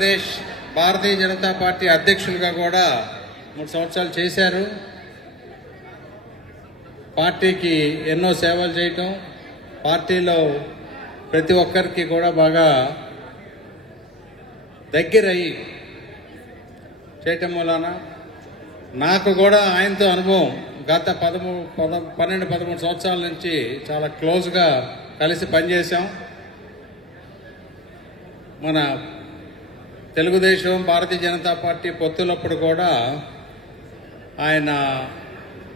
Andhra Pradesh Bharatiya Janata party అధ్యక్షులుగా కూడా 3 సంవత్సరాలు చేశారు. పార్టీకి ఎన్నో సేవలు చేయటం, పార్టీలో ప్రతి ఒక్కరికి కూడా బాగా దగ్గరయ్యి చేయటం వలన నాకు కూడా ఆయనతో అనుభవం గత 12-13 సంవత్సరాల నుంచి చాలా క్లోజ్గా కలిసి పనిచేశాం. మన తెలుగుదేశం భారతీయ జనతా పార్టీ పొత్తులప్పుడు కూడా ఆయన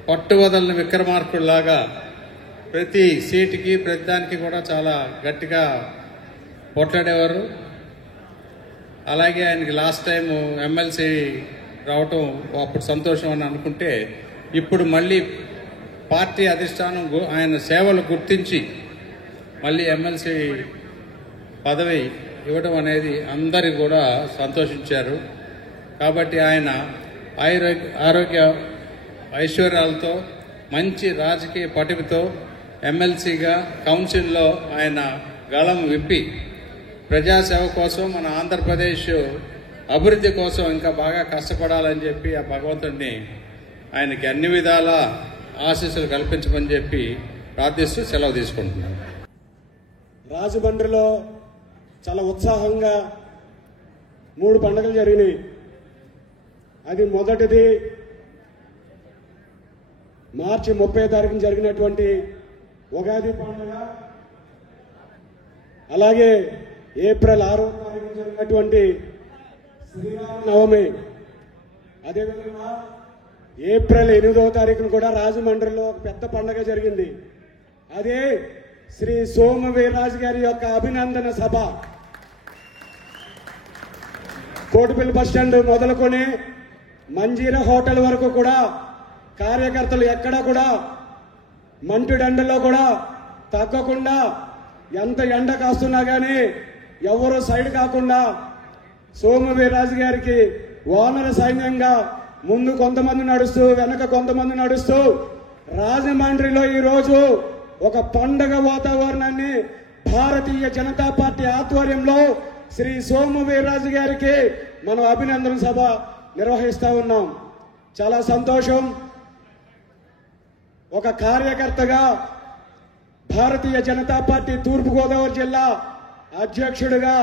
పట్టువదలని విక్రమార్కుడిలాగా ప్రతి సీటుకి ప్రతి దానికి కూడా చాలా గట్టిగా పోట్లాడేవారు. అలాగే ఆయనకి లాస్ట్ టైం ఎమ్మెల్సీ రావటం అప్పుడు సంతోషం అని అనుకుంటే, ఇప్పుడు మళ్ళీ పార్టీ అధిష్టానం ఆయన సేవలు గుర్తించి మళ్ళీ ఎమ్మెల్సీ పదవి ఇవ్వడం అనేది అందరూ కూడా సంతోషించారు. కాబట్టి ఆయన ఆరోగ్య ఐశ్వర్యాలతో మంచి రాజకీయ పటిమతో ఎమ్మెల్సీగా కౌన్సిల్లో ఆయన గళం విప్పి ప్రజాసేవ కోసం, మన ఆంధ్రప్రదేశ్ అభివృద్ధి కోసం ఇంకా బాగా కష్టపడాలని చెప్పి ఆ భగవంతుడిని ఆయనకి అన్ని విధాల ఆశీస్సులు కల్పించమని చెప్పి ప్రార్థిస్తూ సెలవు తీసుకుంటున్నాను. రాజమండ్రిలో చాలా ఉత్సాహంగా 3 పండుగలు జరిగినాయి. అది మొదటిది మార్చి 30 తారీఖున జరిగినటువంటి ఉగాది పండుగ, అలాగే ఏప్రిల్ 6వ తారీఖున జరిగినటువంటి శ్రీరామనవమి, అదేవిధంగా ఏప్రిల్ 8వ తారీఖున కూడా రాజమండ్రిలో ఒక పెద్ద పండుగ జరిగింది. అదే శ్రీ సోము వీర్రాజు గారి యొక్క అభినందన సభ. కోటిపల్లి బస్టాండ్ మొదలుకొని మంజీరా హోటల్ వరకు కూడా కార్యకర్తలు ఎక్కడ కూడా మంటుడండలో కూడా తగ్గకుండా, ఎంత ఎండ కాస్తున్నా కానీ ఎవరు సైడ్ కాకుండా సోము వీర్రాజు గారికి వానర సైన్యంగా ముందు కొంతమంది నడుస్తూ వెనక కొంతమంది నడుస్తూ రాజమండ్రిలో ఈరోజు ఒక పండగ వాతావరణాన్ని భారతీయ జనతా పార్టీ ఆధ్వర్యంలో శ్రీ సోము వీర్రాజు గారికి మనం అభినందన సభ నిర్వహిస్తా ఉన్నాం. చాలా సంతోషం. ఒక కార్యకర్తగా భారతీయ జనతా పార్టీ తూర్పుగోదావరి జిల్లా అధ్యక్షుడిగా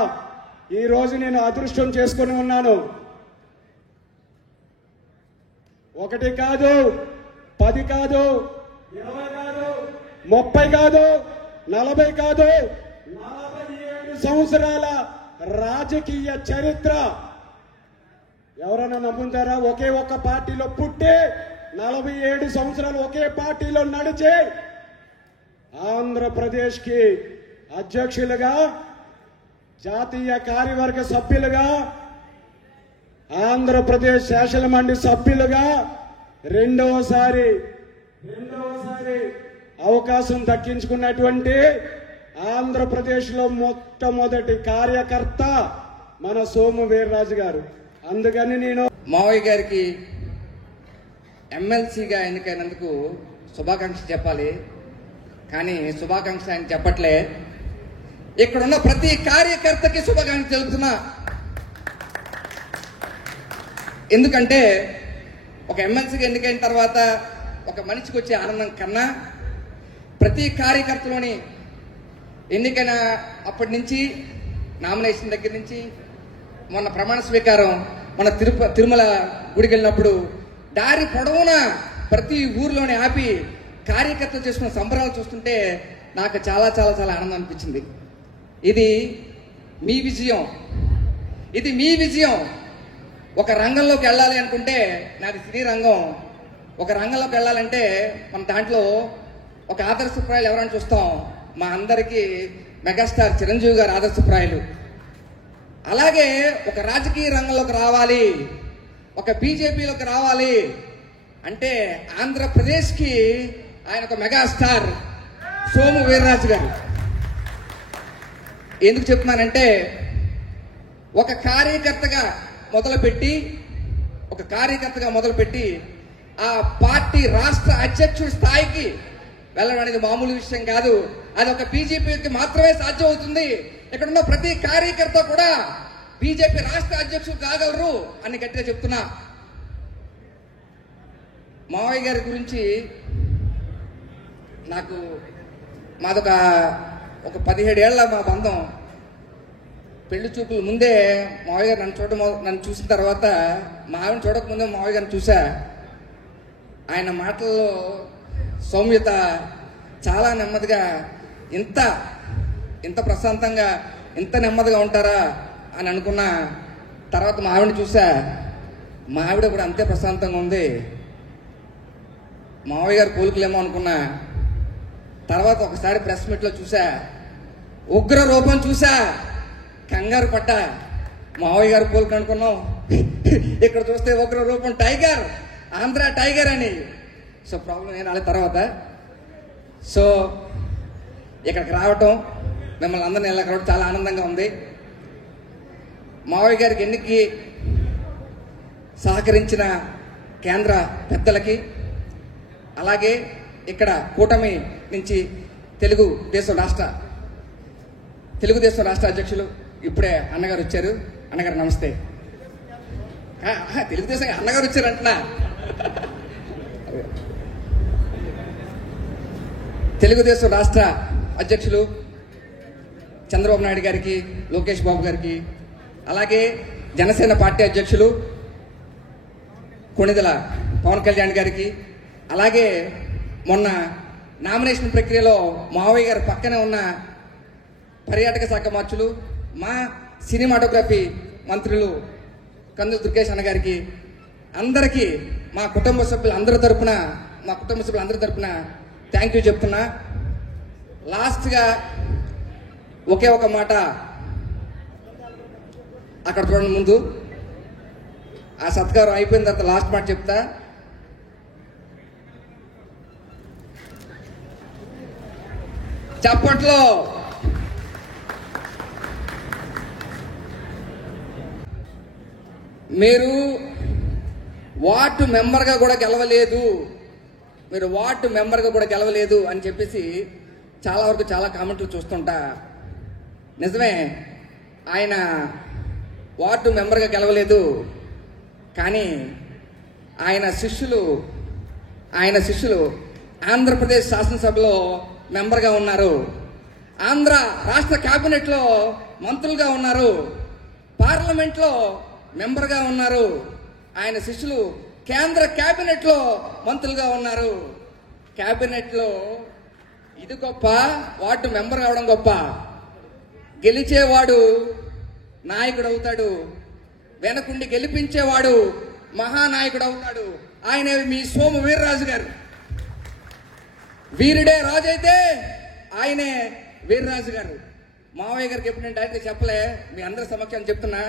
ఈ రోజు నేను అదృష్టం చేసుకుని ఉన్నాను. 1 కాదు, 10 కాదు, 20 కాదు, 30 కాదు, 40 కాదు, 47 సంవత్సరాల రాజకీయ చరిత్ర. ఎవరైనా నమ్ముతారా? ఒకే ఒక్క పార్టీలో పుట్టి 47 సంవత్సరాలు ఒకే పార్టీలో నడిచి ఆంధ్రప్రదేశ్ కి అధ్యక్షులుగా, జాతీయ కార్యవర్గ సభ్యులుగా, ఆంధ్రప్రదేశ్ శాసనమండలి సభ్యులుగా రెండవసారి అవకాశం దక్కించుకున్నటువంటి ఆంధ్రప్రదేశ్ లో మొట్టమొదటి కార్యకర్త మన సోము వీర్రాజు గారు. అందుకని నేను మావయ్య గారికి ఎమ్మెల్సీగా ఎన్నికైనందుకు శుభాకాంక్షలు చెప్పాలి, కానీ శుభాకాంక్షలు ఆయన చెప్పట్లే. ఇక్కడున్న ప్రతి కార్యకర్తకి శుభాకాంక్షలు తెలుపుతున్నా. ఎందుకంటే ఒక ఎమ్మెల్సీగా ఎన్నికైన తర్వాత ఒక మనిషికి వచ్చే ఆనందం కన్నా ప్రతి కార్యకర్తలోని ఎన్నికైన అప్పటి నుంచి నామినేషన్ దగ్గర నుంచి మొన్న ప్రమాణ స్వీకారం మన తిరుమల గుడికి వెళ్ళినప్పుడు దారి పొడవునా ప్రతి ఊర్లోనే ఆపి కార్యకర్తలు చేసుకున్న సంబరాలు చూస్తుంటే నాకు చాలా చాలా చాలా ఆనందం అనిపించింది. ఇది మీ విజయం, ఇది మీ విజయం. ఒక రంగంలోకి వెళ్ళాలి అనుకుంటే, నాది సినీ రంగం, ఒక రంగంలోకి వెళ్ళాలంటే మన దాంట్లో ఒక ఆదర్శప్రాయాలు ఎవరైనా చూస్తాం. మా అందరికీ మెగాస్టార్ చిరంజీవి గారు ఆదర్శప్రాయాలు. అలాగే ఒక రాజకీయ రంగంలోకి రావాలి, ఒక బీజేపీలోకి రావాలి అంటే ఆంధ్రప్రదేశ్కి ఆయన ఒక మెగాస్టార్ సోము వీర్రాజు గారు. ఎందుకు చెప్తున్నానంటే ఒక కార్యకర్తగా మొదలుపెట్టి ఆ పార్టీ రాష్ట్ర అధ్యక్షుడి స్థాయికి వెళ్ళడం అనేది మామూలు విషయం కాదు. అది ఒక బీజేపీకి మాత్రమే సాధ్యం అవుతుంది. ఇక్కడ ఉన్న ప్రతి కార్యకర్త కూడా బీజేపీ రాష్ట్ర అధ్యక్షులు కాగలరు అని గట్టిగా చెప్తున్నా. మావయ్య గారి గురించి నాకు మాదొక 17 ఏళ్ల మా బంధం. పెళ్లి చూపులు ముందే మావయ్య గారు నన్ను చూసిన తర్వాత మా ఆవిడని చూడకముందే మావయ్య గారిని చూసా. ఆయన మాటల్లో సౌమ్యత, చాలా నెమ్మదిగా, ఇంత ప్రశాంతంగా, ఇంత నెమ్మదిగా ఉంటారా అని అనుకున్నా. తర్వాత మా ఆవిడని చూసా, మా ఆవిడ కూడా అంతే ప్రశాంతంగా ఉంది. మావయ్య గారు పోలికలేమో అనుకున్నా. తర్వాత ఒకసారి ప్రెస్ మీట్లో చూసా, ఉగ్ర రూపం చూసా, కంగారు పడ్డా. మావయ్య గారు పోలిక అనుకున్నాం, ఇక్కడ చూస్తే ఉగ్ర రూపం టైగర్, ఆంధ్ర టైగర్ అని. సో ప్రాబ్లం ఏం రాలేదు తర్వాత. సో ఇక్కడికి రావటం, మిమ్మల్ని అందరినీ ఇలా కలవడం చాలా ఆనందంగా ఉంది. మావయ్య గారికి ఎన్నికకి సహకరించిన కేంద్ర పెద్దలకి, అలాగే ఇక్కడ కూటమి నుంచి తెలుగుదేశం రాష్ట్ర అధ్యక్షులు ఇప్పుడే అన్నగారు వచ్చారు. అన్నగారు నమస్తే. తెలుగుదేశం అన్నగారు వచ్చారంటున్నా. తెలుగుదేశం రాష్ట్ర అధ్యక్షులు చంద్రబాబు నాయుడు గారికి, లోకేష్ బాబు గారికి, అలాగే జనసేన పార్టీ అధ్యక్షులు కొణిదెల పవన్ కళ్యాణ్ గారికి, అలాగే మొన్న నామినేషన్ ప్రక్రియలో మావయ్య గారి పక్కనే ఉన్న పర్యాటక శాఖ మంత్రులు, మా సినిమాటోగ్రఫీ మంత్రులు కందుల దుర్గేష్ అన్న గారికి, అందరికీ మా కుటుంబ సభ్యులందరి తరపున థ్యాంక్ యూ చెప్తున్నా. లాస్ట్గా ఒకే ఒక మాట, అక్కడ చూడండి ముందు, ఆ సత్కారం అయిపోయిన తర్వాత లాస్ట్ మాట చెప్తా. చప్పట్లో మీరు వార్డు మెంబర్గా కూడా గెలవలేదు అని చెప్పేసి చాలా వరకు చాలా కామెంట్లు చూస్తుంటా. నిజమే, ఆయన వార్డు మెంబర్గా గెలవలేదు, కానీ ఆయన శిష్యులు ఆంధ్రప్రదేశ్ శాసనసభలో మెంబర్గా ఉన్నారు, ఆంధ్ర రాష్ట్ర కేబినెట్లో మంత్రులుగా ఉన్నారు, పార్లమెంట్లో మెంబర్గా ఉన్నారు. ఆయన శిష్యులు కేంద్ర కేబినెట్లో మంత్రులుగా ఉన్నారు. కేబినెట్లో ఇది గొప్ప, వార్డు మెంబర్ కావడం గొప్ప. గెలిచేవాడు నాయకుడు అవుతాడు, వెనకుండి గెలిపించేవాడు మహానాయకుడు అవుతాడు. ఆయనే మీ సోము వీర్రాజు గారు. వీరుడే రాజు అయితే ఆయనే వీర్రాజు గారు. మావయ్య గారికి ఎప్పుడు నేను డైరెక్ట్గా చెప్పలే, మీ అందరి సమక్షాన్ని చెప్తున్నా.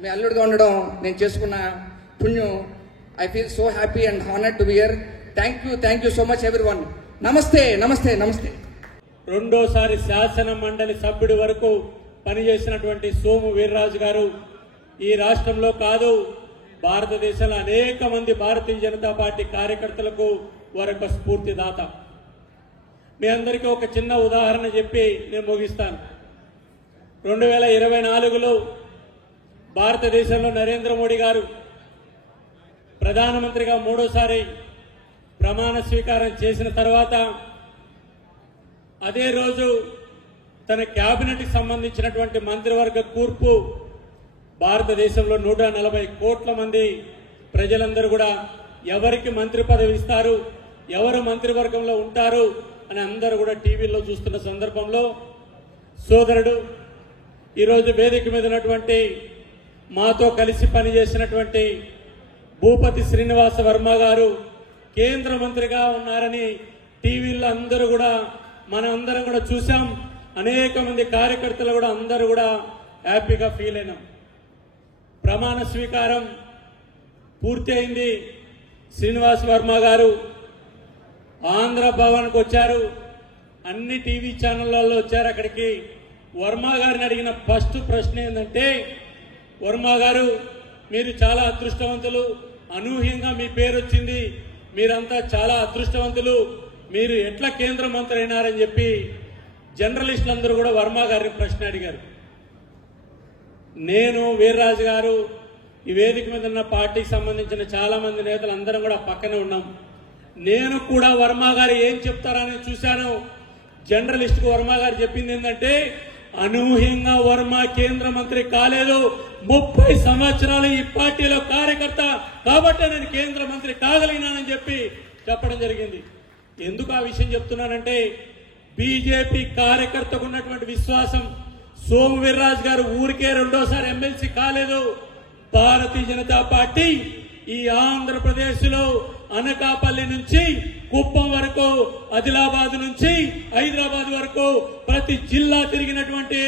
మీ అల్లుడిగా ఉండడం నేను చేసుకున్న పుణ్యం. I feel so happy and honoured to be here. Thank you so much everyone. నమస్తే. రెండోసారి శాసన మండలి సభ్యుడి వరకు పనిచేసినటువంటి సోము వీర్రాజు గారు ఈ రాష్ట్రంలో కాదు, భారతదేశంలో అనేక మంది భారతీయ జనతా పార్టీ కార్యకర్తలకు వారొక స్ఫూర్తిదాత. మీ అందరికీ ఒక చిన్న ఉదాహరణ చెప్పి నేను ముగిస్తాను. 2024లో భారతదేశంలో నరేంద్ర మోడీ గారు ప్రధానమంత్రిగా మూడోసారి ప్రమాణ స్వీకారం చేసిన తర్వాత అదే రోజు తన కేబినెట్కి సంబంధించినటువంటి మంత్రివర్గ కూర్పు భారతదేశంలో 140 కోట్ల మంది ప్రజలందరూ కూడా ఎవరికి మంత్రి పదవి ఇస్తారు, ఎవరు మంత్రివర్గంలో ఉంటారు అని అందరూ కూడా టీవీలో చూస్తున్న సందర్భంలో సోదరుడు ఈరోజు వేదిక మీద ఉన్నటువంటి మాతో కలిసి పనిచేసినటువంటి భూపతి శ్రీనివాస వర్మ గారు కేంద్ర మంత్రిగా ఉన్నారని టీవీలో అందరూ కూడా మనం అందరం కూడా చూసాం. అనేక మంది కార్యకర్తలు కూడా అందరూ కూడా హ్యాపీగా ఫీల్ అయినాం. ప్రమాణ స్వీకారం పూర్తి అయింది. శ్రీనివాస్ వర్మ గారు ఆంధ్ర భవన్కి వచ్చారు, అన్ని టీవీ ఛానళ్లలో వచ్చారు. అక్కడికి వర్మ గారిని అడిగిన ఫస్ట్ ప్రశ్న ఏంటంటే, వర్మ గారు మీరు చాలా అదృష్టవంతులు, అనూహ్యంగా మీ పేరు వచ్చింది, మీరంతా చాలా అదృష్టవంతులు, మీరు ఎట్లా కేంద్ర మంత్రి అయినారని చెప్పి జర్నలిస్టులందరూ కూడా వర్మ గారిని ప్రశ్న అడిగారు. నేను వీర్రాజు గారు ఈ వేదిక మీద ఉన్న పార్టీకి సంబంధించిన చాలా మంది నేతలు అందరం కూడా పక్కనే ఉన్నాం. నేను కూడా వర్మ గారు ఏం చెప్తారని చూశాను. జర్నలిస్ట్ కు వర్మ గారు చెప్పింది ఏంటంటే, అనూహ్యంగా వర్మ కేంద్ర మంత్రి కాలేదు, 30 సంవత్సరాలు ఈ పార్టీలో కార్యకర్త కాబట్టి నేను కేంద్ర మంత్రి కాగలిగినానని చెప్పడం జరిగింది. ఎందుకు ఆ విషయం చెప్తున్నానంటే, బీజేపీ కార్యకర్తకు ఉన్నటువంటి విశ్వాసం, సోము వీర్రాజు గారు ఊరికే రెండోసారి ఎమ్మెల్సీ కాలేదు. భారతీయ జనతా పార్టీ ఈ ఆంధ్రప్రదేశ్ లో అనకాపల్లి నుంచి కుప్పం వరకు, ఆదిలాబాద్ నుంచి హైదరాబాద్ వరకు ప్రతి జిల్లా తిరిగినటువంటి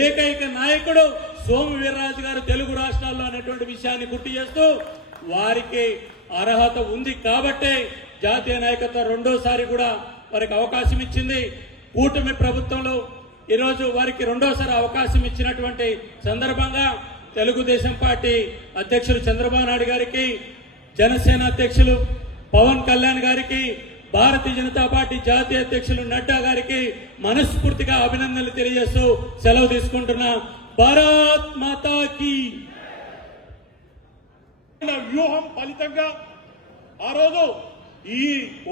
ఏకైక నాయకుడు సోము వీర్రాజు గారు తెలుగు రాష్ట్రాల్లో అనేటువంటి విషయాన్ని గుర్తు చేస్తూ, వారికి అర్హత ఉంది కాబట్టే జాతీయ నాయకత్వం రెండోసారి కూడా వారికి అవకాశం ఇచ్చింది. కూటమి ప్రభుత్వంలో ఈరోజు వారికి రెండోసారి అవకాశం ఇచ్చినటువంటి సందర్భంగా తెలుగుదేశం పార్టీ అధ్యక్షులు చంద్రబాబు నాయుడు గారికి, జనసేన అధ్యక్షులు పవన్ కళ్యాణ్ గారికి, భారతీయ జనతా పార్టీ జాతీయ అధ్యక్షులు నడ్డా గారికి మనస్ఫూర్తిగా అభినందనలు తెలియజేస్తూ సెలవు తీసుకుంటున్నా. భారత్ మాతా కీ. వ్యూహం ఫలితంగా ఆ రోజు ఈ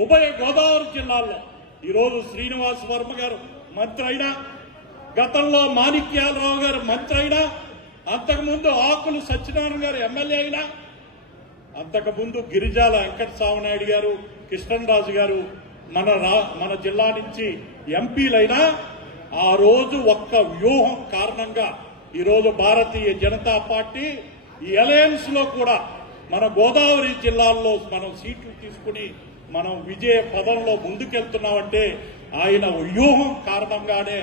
ఉభయ గోదావరి జిల్లాల్లో ఈరోజు శ్రీనివాస్ వర్మ గారు మంత్రి అయినా, గతంలో మాణిక్యాలరావు గారు మంత్రి అయినా, అంతకుముందు ఆకులు సత్యనారాయణ గారు ఎమ్మెల్యే అయినా, అంతకుముందు గిరిజాల వెంకట సామనాయుడు గారు, కృష్ణరాజు గారు మన జిల్లా నుంచి ఎంపీలైనా, ఆ రోజు ఒక్క వ్యూహం కారణంగా ఈరోజు భారతీయ జనతా పార్టీ ఈ అలయన్స్ లో కూడా మన గోదావరి జిల్లాల్లో మనం సీట్లు తీసుకుని మనం విజయ పదంలో ముందుకెళ్తున్నామంటే ఆయన వ్యూహం కారణంగానే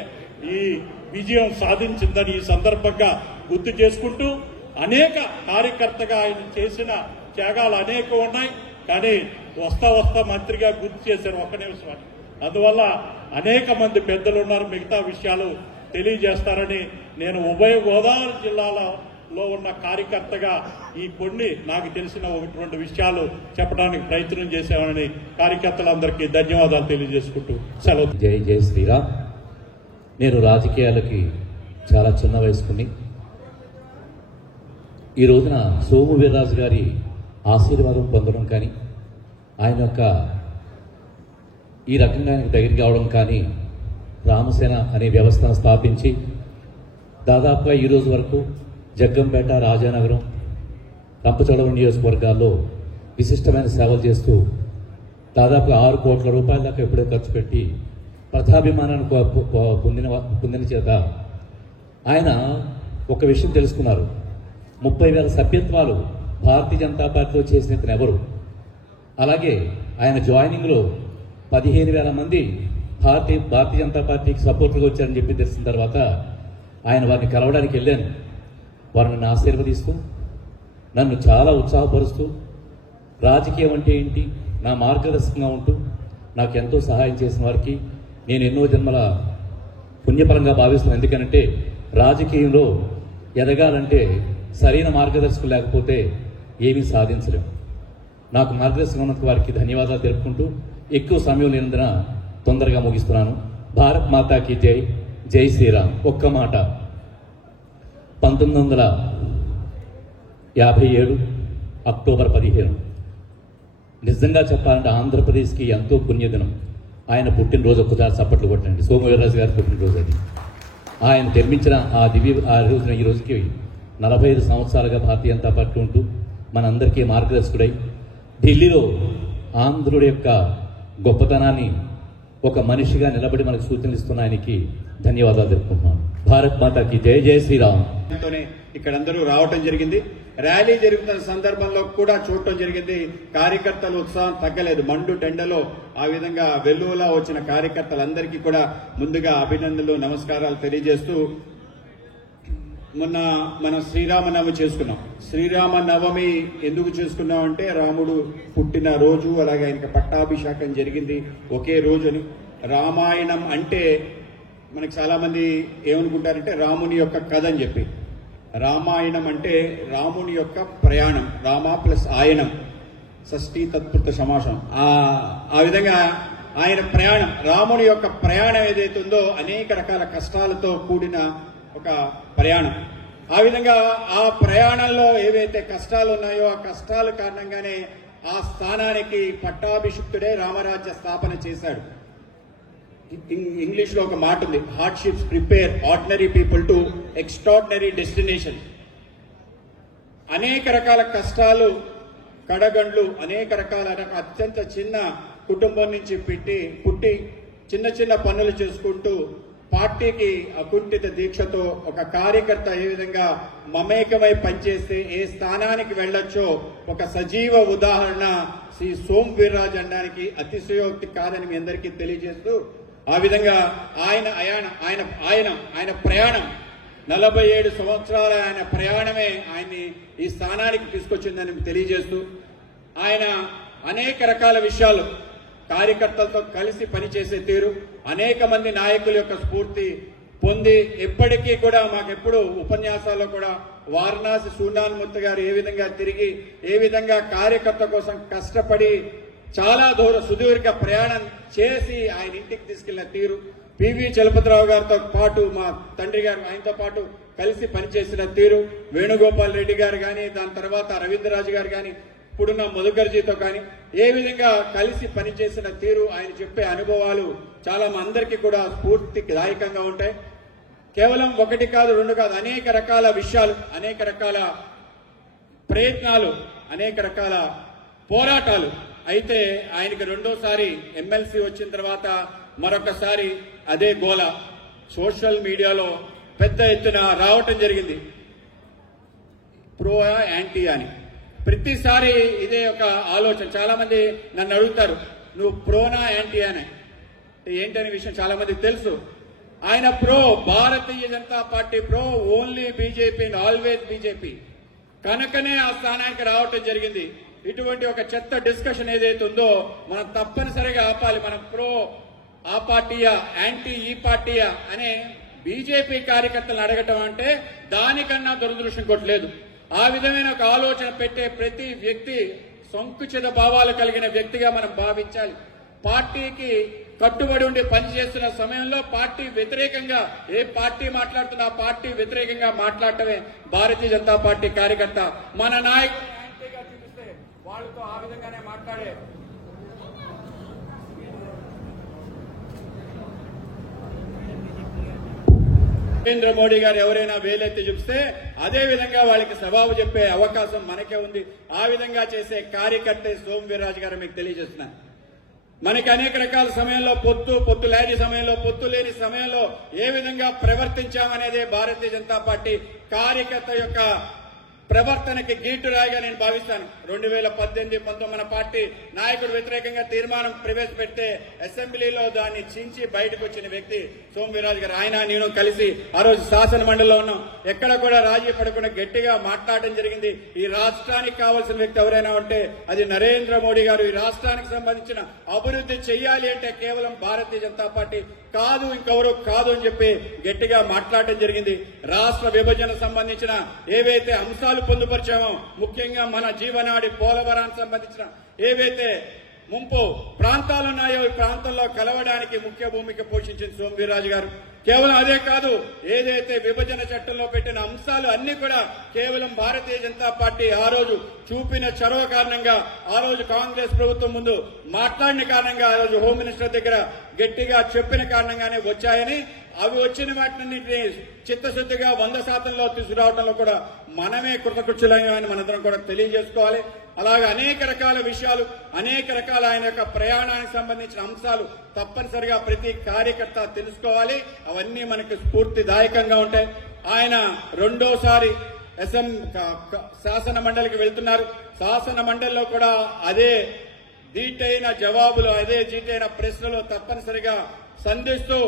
ఈ విజయం సాధించిందని ఈ సందర్భంగా గుర్తు చేసుకుంటూ, అనేక కార్యకర్తగా ఆయన చేసిన త్యాగాలు అనేకం ఉన్నాయి. కానీ వస్తా మంత్రిగా గుర్తు చేశారు ఒక్క నిమిషం. అందువల్ల అనేక మంది పెద్దలు ఉన్నారు, మిగతా విషయాలు తెలియజేస్తారని నేను ఉభయ గోదావరి జిల్లాలో ఉన్న కార్యకర్తగా ఈ కొన్ని నాకు తెలిసిన 1-2 విషయాలు చెప్పడానికి ప్రయత్నం చేశామని కార్యకర్తలందరికీ ధన్యవాదాలు తెలియజేసుకుంటూ సెలవు. జై శ్రీరామ్. నేను రాజకీయాలకి చాలా చిన్న వయసుకుని ఈ రోజున సోము వీర్రాజు గారి ఆశీర్వాదం పొందడం కానీ, ఆయన యొక్క ఈ రకంగా ఆయనకు దగ్గరికి కావడం కానీ, రామసేన అనే వ్యవస్థను స్థాపించి దాదాపుగా ఈ రోజు వరకు జగ్గంపేట, రాజానగరం, రంపచోడవరం నియోజకవర్గాల్లో విశిష్టమైన సేవలు చేస్తూ దాదాపుగా 6 కోట్ల రూపాయల దాకా ఎప్పుడో ఖర్చు పెట్టి ప్రజాభిమానాన్ని పొందిన చేత ఆయన ఒక విషయం తెలుసుకున్నారు. 30,000 సభ్యత్వాలు భారతీయ జనతా పార్టీలో చేసిన ఇతను ఎవరు? అలాగే ఆయన జాయినింగ్లో 15,000 మంది భారతీయ జనతా పార్టీకి సపోర్ట్గా వచ్చారని చెప్పి తెలిసిన తర్వాత ఆయన వారిని కలవడానికి వెళ్ళాను. వారు నన్ను ఆశీర్వదిస్తూ, నన్ను చాలా ఉత్సాహపరుస్తూ, రాజకీయం అంటే ఏంటి నా మార్గదర్శకంగా ఉంటూ నాకు ఎంతో సహాయం చేసిన వారికి నేను ఎన్నో జన్మల పుణ్యపరంగా భావిస్తున్నాను. ఎందుకంటే రాజకీయంలో ఎదగాలంటే సరైన మార్గదర్శకం లేకపోతే ఏమీ సాధించలేం. నాకు మార్గదర్శకం ఉన్నందుకు వారికి ధన్యవాదాలు తెలుపుకుంటూ ఎక్కువ సమయం లేనందున తొందరగా ముగిస్తున్నాను. భారత్ మాతాకి జై. జై శ్రీరామ్. ఒక్క మాట, 1957 అక్టోబర్ 15 నిజంగా చెప్పాలంటే ఆంధ్రప్రదేశ్కి ఎంతో పుణ్యదినం. ఆయన పుట్టినరోజు ఒక్కసారి చప్పట్లు కొట్టండి. సోము వీర్రాజు గారి పుట్టినరోజు అది. ఆయన నిర్మించిన ఆ రోజున ఈ రోజుకి 45 సంవత్సరాలుగా భారతీయ జనతా పార్టీ ఉంటూ మనందరికీ మార్గదర్శకుడై ఢిల్లీలో ఆంధ్రుడి యొక్క గొప్పతనాన్ని ఒక మనిషిగా నిలబడి మనకు సూచనలు ఇస్తున్న ఆయనకి ధన్యవాదాలు తెలుపుకుంటున్నాను. భారత్ మాతాకి జై. జై శ్రీరామ్. ఇక్కడ అందరూ రావటం జరిగింది. ర్యాలీ జరుగుతున్న సందర్భంలో కూడా చూడటం జరిగింది. కార్యకర్తల ఉత్సాహం తగ్గలేదు. మండు టెండలో ఆ విధంగా వెల్లువలా వచ్చిన కార్యకర్తలందరికీ కూడా ముందుగా అభినందనలు, నమస్కారాలు తెలియజేస్తూ, మొన్న మనం శ్రీరామనవమి చేసుకున్నాం. శ్రీరామనవమి ఎందుకు చేసుకున్నామంటే రాముడు పుట్టిన రోజు, అలాగే ఆయనకి పట్టాభిషేకం జరిగింది ఒకే రోజు అని. రామాయణం అంటే మనకి చాలా మంది ఏమనుకుంటారంటే రాముని యొక్క కథ అని చెప్పి. రామాయణం అంటే రాముని యొక్క ప్రయాణం, రామ ప్లస్ ఆయనం, షష్ఠీ తత్పురుష సమాసం. ఆ విధంగా ఆయన ప్రయాణం, రాముని యొక్క ప్రయాణం ఏదైతే ఉందో అనేక రకాల కష్టాలతో కూడిన ఒక ప్రయాణం. ఆ విధంగా ఆ ప్రయాణంలో ఏవైతే కష్టాలు ఉన్నాయో ఆ కష్టాల కారణంగానే ఆ స్థానానికి పట్టాభిషిక్తుడే రామరాజ్య స్థాపన చేశాడు. ఇంగ్లీష్ లో ఒక మాట ఉంది, hardships prepare ordinary people to extraordinary destination. అనేక రకాల కష్టాలు, కడగండ్లు, అనేక రకాల అత్యంత చిన్న కుటుంబం నుంచి పుట్టి చిన్న చిన్న పనులు చేసుకుంటూ పార్టీకి అకుంఠిత దీక్షతో ఒక కార్యకర్త ఏ విధంగా మమేకమై పనిచేస్తే ఏ స్థానానికి వెళ్లొచ్చో ఒక సజీవ ఉదాహరణ శ్రీ సోము వీర్రాజు అనడానికి అతిశయోక్తి కాదని మీ అందరికీ తెలియజేస్తూ, ఆ విధంగా ఆయన ప్రయాణం 47 సంవత్సరాల ఆయన ప్రయాణమే ఆయన్ని ఈ స్థానానికి తీసుకొచ్చిందని తెలియజేస్తూ, ఆయన అనేక రకాల విషయాలు కార్యకర్తలతో కలిసి పనిచేసే తీరు, అనేక మంది నాయకుల యొక్క స్ఫూర్తి పొంది ఎప్పటికీ కూడా మాకెప్పుడు ఉపన్యాసాల్లో కూడా వారణాసి సూనాన్మూర్తి గారు ఏ విధంగా తిరిగి ఏ విధంగా కార్యకర్త కోసం కష్టపడి చాలా సుదీర్ఘ ప్రయాణం చేసి ఆయన ఇంటికి తీసుకెళ్లిన తీరు, పివి చలపతిరావు గారితో పాటు మా తండ్రి గారు ఆయనతో పాటు కలిసి పనిచేసిన తీరు, వేణుగోపాల్ రెడ్డి గారు కానీ దాని తర్వాత రవీంద్రరాజు గారు కానీ ఇప్పుడున్న మధుకర్జీతో కానీ ఏ విధంగా కలిసి పనిచేసిన తీరు, ఆయన చెప్పే అనుభవాలు చాలా అందరికీ కూడా స్ఫూర్తిదాయకంగా ఉంటాయి. కేవలం ఒకటి కాదు, రెండు కాదు, అనేక రకాల విషయాలు, అనేక రకాల ప్రయత్నాలు, అనేక రకాల పోరాటాలు. అయితే ఆయనకి రెండోసారి ఎమ్మెల్సీ వచ్చిన తర్వాత మరొకసారి అదే గోల సోషల్ మీడియాలో పెద్ద ఎత్తున రావటం జరిగింది, ప్రో యాంటీ అని. ప్రతిసారి ఇదే ఒక ఆలోచన. చాలా మంది నన్ను అడుగుతారు, నువ్వు ప్రోనా యాంటీ అని ఏంటనే విషయం చాలా మందికి తెలుసు. ఆయన pro Bharatiya Janata party, pro only BJP and always BJP కనుకనే ఆ స్థానానికి రావటం జరిగింది. ఇటువంటి ఒక చెత్త డిస్కషన్ ఏదైతే ఉందో మనం తప్పనిసరిగా ఆపాలి. మనం ప్రో ఆ పార్టీయా, యాంటీ ఈ పార్టీయా అనే బీజేపీ కార్యకర్తలను అడగటం అంటే దానికన్నా దురదృష్టం కొట్టలేదు. ఆ విధమైన ఒక ఆలోచన పెట్టే ప్రతి వ్యక్తి సంకుచిత భావాలు కలిగిన వ్యక్తిగా మనం భావించాలి. పార్టీకి కట్టుబడి ఉండి పనిచేస్తున్న సమయంలో పార్టీ వ్యతిరేకంగా ఏ పార్టీ మాట్లాడుతున్నా ఆ పార్టీ వ్యతిరేకంగా మాట్లాడటమే భారతీయ జనతా పార్టీ కార్యకర్త. మన నాయకులు యాంటీగా చూపిస్తే వాళ్ళతో ఆ విధంగానే మాట్లాడే నరేంద్ర మోడీ గారు ఎవరైనా వేలెత్తి చూపిస్తే అదే విధంగా వాళ్ళకి సవాలు చెప్పే అవకాశం మనకే ఉంది. ఆ విధంగా చేసే కార్యకర్త సోము వీర్రాజు గారు మీకు తెలియజేస్తున్నాను. మనకి అనేక రకాల సమయంలో పొత్తు లేని సమయంలో, పొత్తు లేని సమయంలో ఏ విధంగా ప్రవర్తించామనేదే భారతీయ జనతా పార్టీ కార్యకర్త యొక్క ప్రవర్తనకి గీటురాయిగా నేను భావిస్తాను. 2018-19 మన పార్టీ నాయకుడు వ్యతిరేకంగా తీర్మానం ప్రవేశపెడితే అసెంబ్లీలో దాన్ని చించి బయటకు వచ్చిన వ్యక్తి సోము వీర్రాజు గారు. ఆయన నేను కలిసి ఆ రోజు శాసన మండలిలో ఉన్నాం. ఎక్కడ కూడా రాజీ పడకుండా గట్టిగా మాట్లాడడం జరిగింది. ఈ రాష్ట్రానికి కావాల్సిన వ్యక్తి ఎవరైనా ఉంటే అది నరేంద్ర మోడీ గారు. ఈ రాష్ట్రానికి సంబంధించిన అభివృద్ధి చెయ్యాలి అంటే కేవలం భారతీయ జనతా పార్టీ కాదు, ఇంకెవరూ కాదు అని చెప్పి గట్టిగా మాట్లాడడం జరిగింది. రాష్ట్ర విభజన సంబంధించిన ఏవైతే అంశాలు పొందుపరిచామో, ముఖ్యంగా మన జీవనాడి పోలవరానికి సంబంధించిన ఏవైతే ముంపు ప్రాంతాలు ఉన్నాయో ఈ ప్రాంతంలో కలవడానికి ముఖ్య భూమిక పోషించిన సోము వీర్రాజు గారు. కేవలం అదే కాదు, ఏదైతే విభజన చట్టంలో పెట్టిన అంశాలు అన్ని కూడా కేవలం భారతీయ జనతా పార్టీ ఆ రోజు చూపిన చొరవ కారణంగా, ఆ రోజు కాంగ్రెస్ ప్రభుత్వం ముందు మాట్లాడిన కారణంగా, ఆ రోజు హోమ్ మినిస్టర్ దగ్గర గట్టిగా చెప్పిన కారణంగానే వచ్చాయని, అవి వచ్చిన వాటిని చిత్తశుద్ధిగా 100% తీసుకురావడంలో కూడా మనమే కృతకృత్యులమని మనందరం కూడా తెలియజేసుకోవాలి. అలాగే అనేక రకాల విషయాలు, అనేక రకాల ఆయన యొక్క ప్రయాణానికి సంబంధించిన అంశాలు తప్పనిసరిగా ప్రతి కార్యకర్త తెలుసుకోవాలి. అవన్నీ మనకి స్ఫూర్తిదాయకంగా ఉంటాయి. ఆయన రెండోసారి శాసన మండలికి వెళ్తున్నారు. శాసన మండలిలో కూడా అదే దీటైన జవాబులు, అదే జీటైన ప్రశ్నలు తప్పనిసరిగా సంధిస్తూ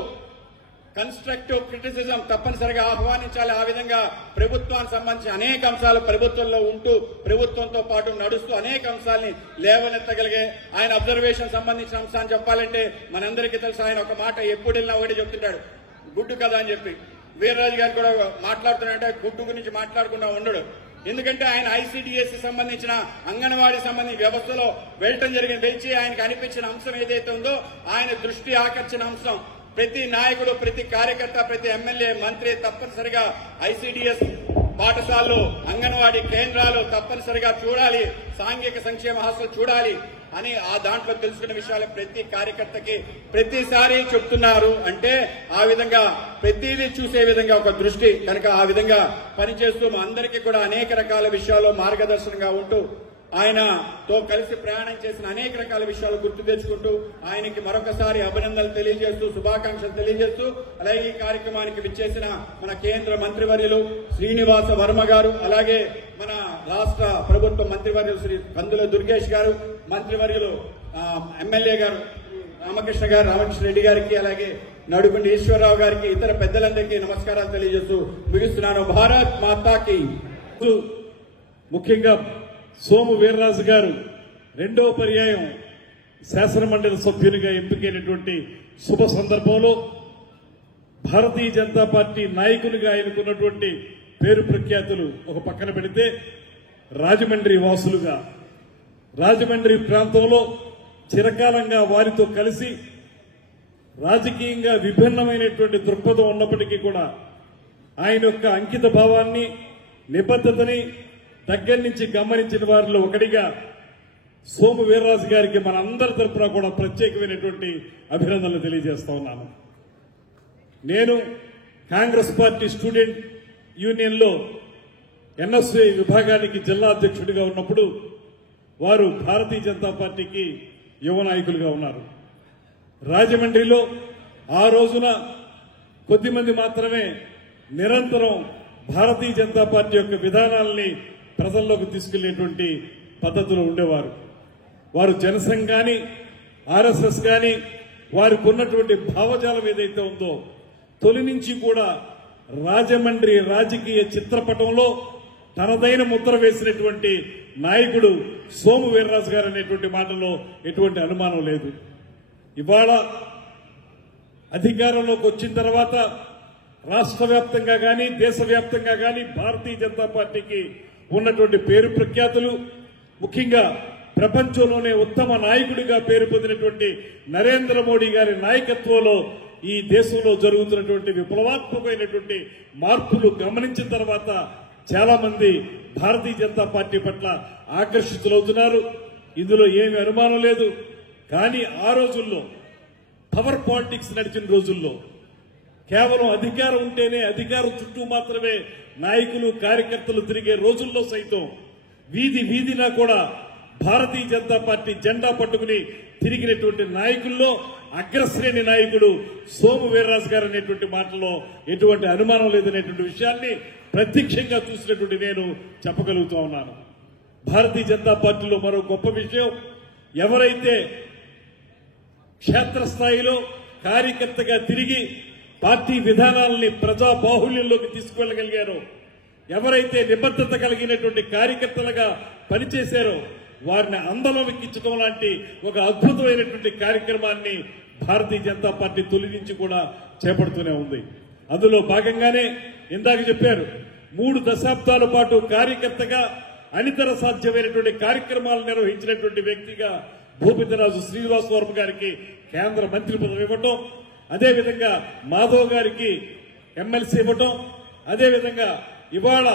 కన్స్ట్రక్టివ్ క్రిటిసిజం తప్పనిసరిగా ఆహ్వానించాలి. ఆ విధంగా ప్రభుత్వానికి సంబంధించి అనేక అంశాలు ప్రభుత్వంలో ఉంటూ, ప్రభుత్వంతో పాటు నడుస్తూ అనేక అంశాలని లేవనెత్తగలిగే ఆయన అబ్జర్వేషన్ సంబంధించిన అంశాన్ని చెప్పాలంటే మనందరికీ తెలుసు. ఆయన ఒక మాట ఎప్పుడు వెళ్ళినా ఒకటి చెప్తుంటాడు, గుడ్డు కదా అని చెప్పి. వీర్రాజు గారు కూడా మాట్లాడుతున్నారంటే గుడ్డు గురించి మాట్లాడకుండా ఉండడు. ఎందుకంటే ఆయన ఐసీడీఎస్ సంబంధించిన అంగన్వాడీ సంబంధించిన వ్యవస్థలో వెళ్ళటం జరిగింది. వెళ్ళి ఆయనకు అనిపించిన అంశం ఏదైతే ఉందో, ఆయన దృష్టి ఆకర్షణ అంశం ప్రతి నాయకుడు, ప్రతి కార్యకర్త, ప్రతి ఎమ్మెల్యే, మంత్రి తప్పనిసరిగా ఐసీడీఎస్ పాఠశాలలు, అంగన్వాడీ కేంద్రాలు తప్పనిసరిగా చూడాలి, సాంఘిక సంక్షేమ హాస్టల్ చూడాలి అని ఆ దాంట్లో తెలుసుకున్న విషయాలు ప్రతి కార్యకర్తకి ప్రతిసారి చెప్తున్నారు. అంటే ఆ విధంగా ప్రతిదీ చూసే విధంగా ఒక దృష్టి కనుక ఆ విధంగా పనిచేస్తూ మా అందరికీ కూడా అనేక రకాల విషయాల్లో మార్గదర్శనంగా ఉంటూ ఆయనతో కలిసి ప్రయాణం చేసిన అనేక రకాల విషయాలు గుర్తు తెచ్చుకుంటూ ఆయనకి మరొకసారి అభినందనలు తెలియజేస్తూ శుభాకాంక్షలు తెలియజేస్తూ అలాగే ఈ కార్యక్రమానికి విచ్చేసిన మన కేంద్ర మంత్రివర్యులు శ్రీనివాస వర్మ గారు, అలాగే మన రాష్ట్ర ప్రభుత్వ మంత్రివర్యులు శ్రీ కందుల దుర్గేష్ గారు, మంత్రివర్యులు ఎమ్మెల్యే గారు రామకృష్ణ గారు, రామకృష్ణ రెడ్డి గారికి, అలాగే నడుగుండి ఈశ్వరరావు గారికి, ఇతర పెద్దలందరికీ నమస్కారాలు తెలియజేస్తూ ముగిస్తున్నాను. భారత్ మాతాకి. ముఖ్యంగా సోము వీర్రాజు గారు రెండవ పర్యాయం శాసనమండలి సభ్యునిగా ఎంపికైనటువంటి శుభ సందర్భంలో భారతీయ జనతా పార్టీ నాయకునిగా ఆయనకున్నటువంటి పేరు ప్రఖ్యాతులు ఒక పక్కన పెడితే రాజమండ్రి వాసులుగా, రాజమండ్రి ప్రాంతంలో చిరకాలంగా వారితో కలిసి రాజకీయంగా విభిన్నమైనటువంటి దృక్పథం ఉన్నప్పటికీ కూడా ఆయన యొక్క అంకిత భావాన్ని, నిబద్ధతని దగ్గర నుంచి గమనించిన వారిలో ఒకటిగా సోము వీర్రాజు గారికి మన అందరి తరఫున కూడా ప్రత్యేకమైనటువంటి అభినందనలు తెలియజేస్తా ఉన్నాను. నేను కాంగ్రెస్ పార్టీ స్టూడెంట్ యూనియన్లో ఎన్ఎస్ఏ విభాగానికి జిల్లా అధ్యక్షుడిగా ఉన్నప్పుడు వారు భారతీయ జనతా పార్టీకి యువ నాయకులుగా ఉన్నారు. రాజమండ్రిలో ఆ రోజున కొద్దిమంది మాత్రమే నిరంతరం భారతీయ జనతా పార్టీ యొక్క విధానాలని ప్రజల్లోకి తీసుకెళ్లేటువంటి పద్ధతిలో ఉండేవారు. వారు జనసంఘ్ గాని ఆర్ఎస్ఎస్ గాని వారికి ఉన్నటువంటి భావజాలం ఏదైతే ఉందో తొలి నుంచి కూడా రాజమండ్రి రాజకీయ చిత్రపటంలో తనదైన ముద్ర వేసినటువంటి నాయకుడు సోము వీర్రాజు గారు అనేటువంటి మాటలో ఎటువంటి అనుమానం లేదు. ఇవాళ అధికారంలోకి వచ్చిన తర్వాత రాష్ట్ర వ్యాప్తంగా గాని దేశవ్యాప్తంగా గాని భారతీయ జనతా పార్టీకి ఉన్నటువంటి పేరు ప్రఖ్యాతులు, ముఖ్యంగా ప్రపంచంలోనే ఉత్తమ నాయకుడిగా పేరు పొందినటువంటి నరేంద్ర మోడీ గారి నాయకత్వంలో ఈ దేశంలో జరుగుతున్నటువంటి విప్లవాత్మకమైనటువంటి మార్పులు గమనించిన తర్వాత చాలా మంది భారతీయ జనతా పార్టీ పట్ల ఆకర్షితులవుతున్నారు. ఇందులో ఏమీ అనుమానం లేదు. కానీ ఆ రోజుల్లో పవర్ పాలిటిక్స్ నడిచిన రోజుల్లో కేవలం అధికారం ఉంటేనే అధికారం చుట్టూ మాత్రమే నాయకులు కార్యకర్తలు తిరిగే రోజుల్లో సైతం వీధి వీధినా కూడా భారతీయ జనతా పార్టీ జెండా పట్టుకుని తిరిగినటువంటి నాయకుల్లో అగ్రశ్రేణి నాయకుడు సోము వీర్రాజు గారు అనేటువంటి మాటలో ఎటువంటి అనుమానం లేదనేటువంటి విషయాన్ని ప్రత్యక్షంగా చూసినటువంటి నేను చెప్పగలుగుతూ ఉన్నాను. భారతీయ జనతా పార్టీలో మరో గొప్ప విషయం, ఎవరైతే క్షేత్రస్థాయిలో కార్యకర్తగా తిరిగి పార్టీ విధానాలని ప్రజా బాహుళ్యంలోకి తీసుకువెళ్లగలిగారో, ఎవరైతే నిబద్ధత కలిగినటువంటి కార్యకర్తలుగా పనిచేశారో వారిని అందలం ఎక్కించడం లాంటి ఒక అద్భుతమైనటువంటి కార్యక్రమాన్ని భారతీయ జనతా పార్టీ తొలి నుంచి కూడా చేపడుతూనే ఉంది. అందులో భాగంగానే ఇందాక చెప్పారు, 3 దశాబ్దాల పాటు కార్యకర్తగా అనితర సాధ్యమైనటువంటి కార్యక్రమాలు నిర్వహించినటువంటి వ్యక్తిగా భూపతిరాజు శ్రీనివాస వర్మ గారికి కేంద్ర మంత్రి పదవి ఇవ్వటం, అదేవిధంగా మాధవ్ గారికి ఎమ్మెల్సీ ఇవ్వటం, అదేవిధంగా ఇవాళ